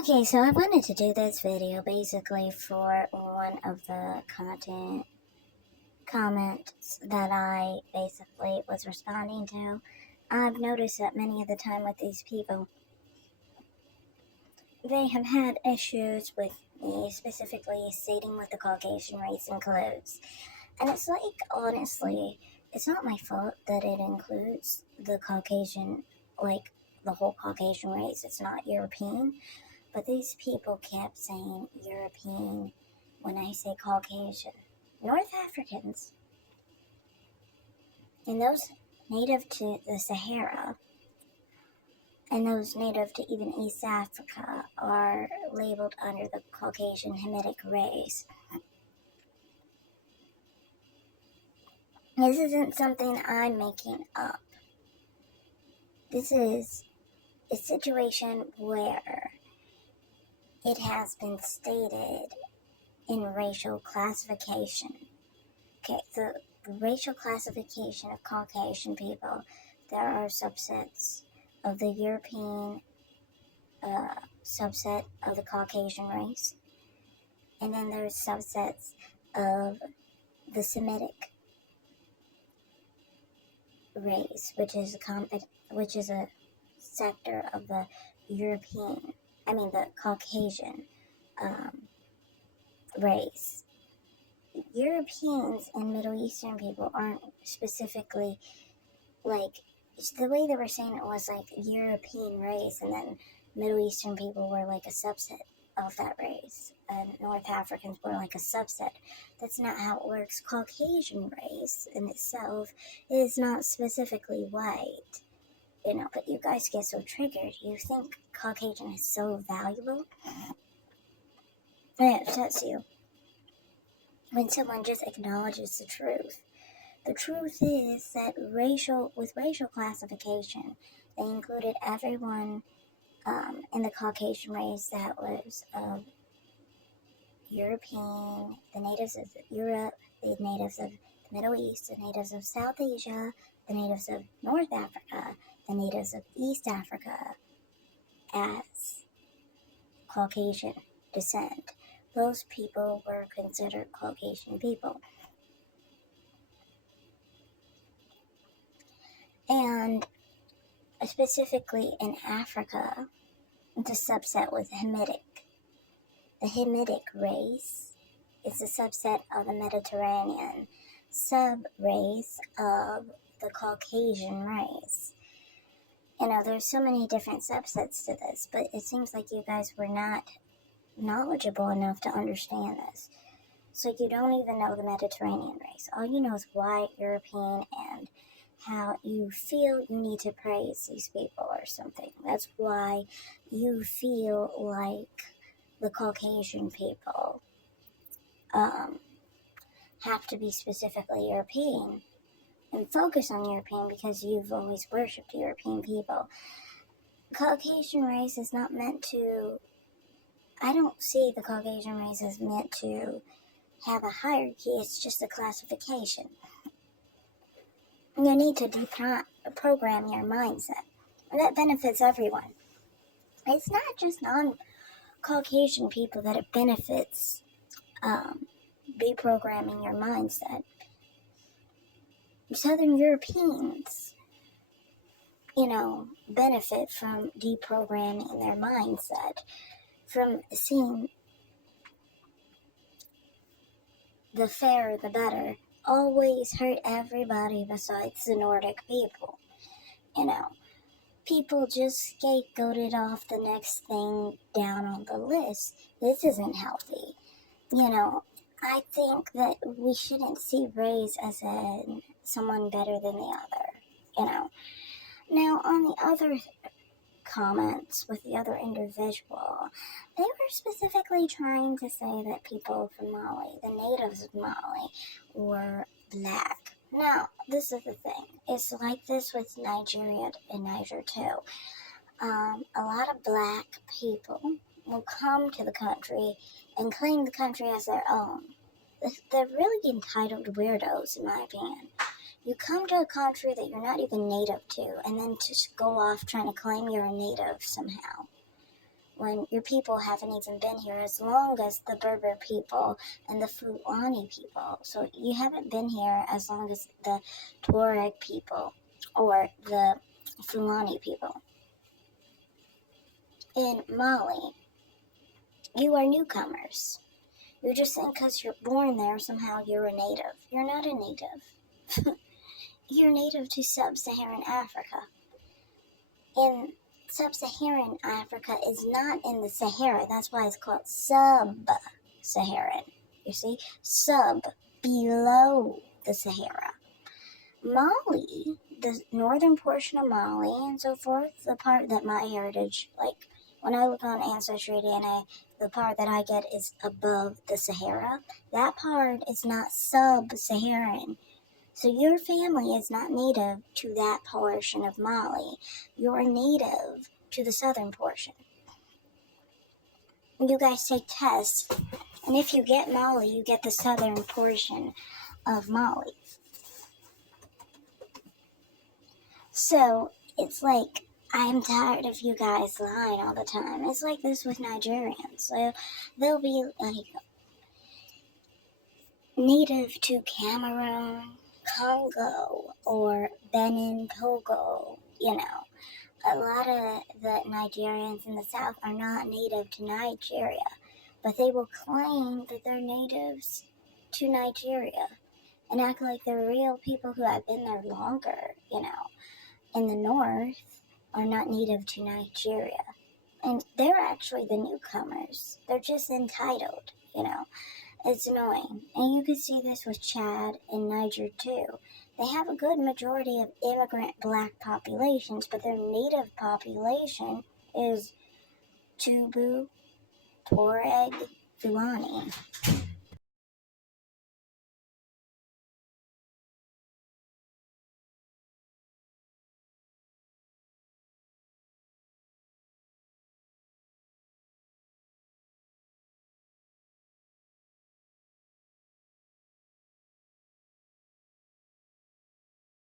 Okay, so I wanted to do this video basically for one of the comments that I basically was responding to. I've noticed that many of the time with these people, they have had issues with me specifically stating what the Caucasian race includes. And it's like, honestly, it's not my fault that it includes the Caucasian, like the whole Caucasian race. It's not European. But these people kept saying European when I say Caucasian. North Africans and those native to the Sahara and those native to even East Africa are labeled under the Caucasian Hamitic race. This isn't something I'm making up. This is a situation where it has been stated in racial classification. Okay, the racial classification of Caucasian people, there are subsets of the European subset of the Caucasian race, and then there's subsets of the Semitic race, which is a sector of the the Caucasian race. Europeans and Middle Eastern people aren't specifically like, the way they were saying it was like European race, and then Middle Eastern people were like a subset of that race, and North Africans were like a subset. That's not how it works. Caucasian race in itself is not specifically white, but you guys get so triggered. You think Caucasian is so valuable, and it upsets you when someone just acknowledges the truth. The truth is that with racial classification, they included everyone in the Caucasian race that was European, the natives of Europe, the natives of the Middle East, the natives of South Asia, the natives of North Africa, the natives of East Africa as Caucasian descent. Those people were considered Caucasian people. And specifically in Africa, the subset was Hamitic. The Hamitic race is a subset of the Mediterranean sub-race of the Caucasian race. There's so many different subsets to this, but it seems like you guys were not knowledgeable enough to understand this. So you don't even know the Mediterranean race. All you know is white, European, and how you feel you need to praise these people or something. That's why you feel like the Caucasian people have to be specifically European and focus on European because you've always worshipped European people. Caucasian race is not meant to, I don't see the Caucasian race as meant to have a hierarchy. It's just a classification. You need to deprogram your mindset, and that benefits everyone. It's not just non-Caucasian people that it benefits deprogramming your mindset. Southern Europeans, benefit from deprogramming their mindset, from seeing the fairer the better always hurt everybody besides the Nordic people. People just scapegoated off the next thing down on the list. This isn't healthy. I think that we shouldn't see race as someone better than the other. Now, on the other comments with the other individual, they were specifically trying to say that people from Mali, the natives of Mali, were black. Now, this is the thing. It's like this with Nigeria and Niger too. A lot of black people will come to the country and claim the country as their own. They're really entitled weirdos, in my opinion. You come to a country that you're not even native to, and then just go off trying to claim you're a native somehow. when your people haven't even been here as long as the Berber people and the Fulani people. So you haven't been here as long as the Tuareg people or the Fulani people. In Mali, you are newcomers. You're just saying because you're born there, somehow you're a native. You're not a native. You're native to sub-Saharan Africa. And sub-Saharan Africa is not in the Sahara. That's why it's called sub-Saharan. You see? Sub, below the Sahara. Mali, the northern portion of Mali and so forth, the part that my heritage, like when I look on Ancestry DNA, the part that I get is above the Sahara. That part is not sub-Saharan. So your family is not native to that portion of Mali. You're native to the southern portion. You guys take tests, and if you get Mali, you get the southern portion of Mali. So it's like, I'm tired of you guys lying all the time. It's like this with Nigerians. So they'll be like native to Cameroon, Congo, or Benin, Togo, you know. A lot of the Nigerians in the south are not native to Nigeria, but they will claim that they're natives to Nigeria and act like they're real people who have been there longer, you know. In the north are not native to Nigeria. And they're actually the newcomers. They're just entitled, you know. It's annoying. And you can see this with Chad and Niger too. They have a good majority of immigrant black populations, but their native population is Tubu, Tuareg, Fulani.